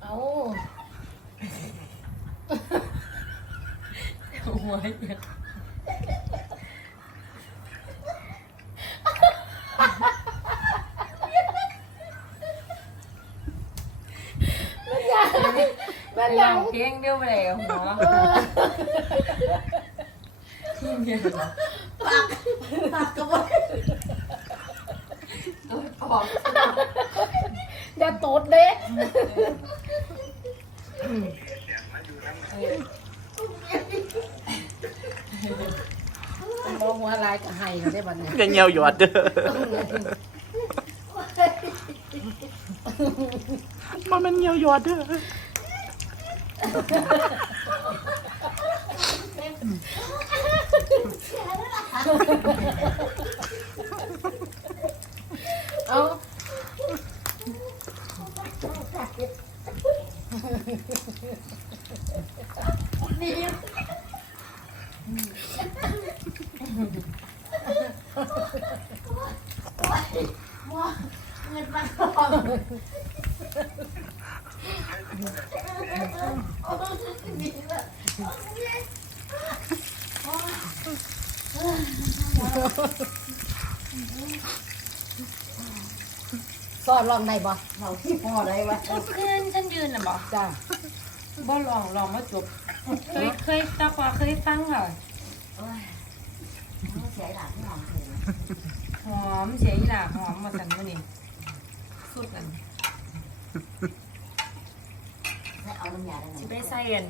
เอาหัวเนี่ยแม่ไปยัลองงเพลงเดียวไปเลยหัวที่เดียวปากกระบอก ตัวปอก อย่าตดเด้มองหัวลายก็ให้ได้บัดนี้อย่าเงียวหยอดเด้อมันมันเงียวหยอดเด้อเอา เงินปากกระบอกโอ้ดีเลย สอนลองได้บ่เราที่พอได้วะเพื่อนฉันยืนน่ะบอกจ้าบ่ลองลองมาจบเคยเคยตะกว่าเคยฟังค่ะโอ้ยเสียหลังหอมเลยหอมเสียอีหล่าหอมมาสั่นมานี่สุดกันให้เอาน้ำยาได้ไหมสิไปใส่อัน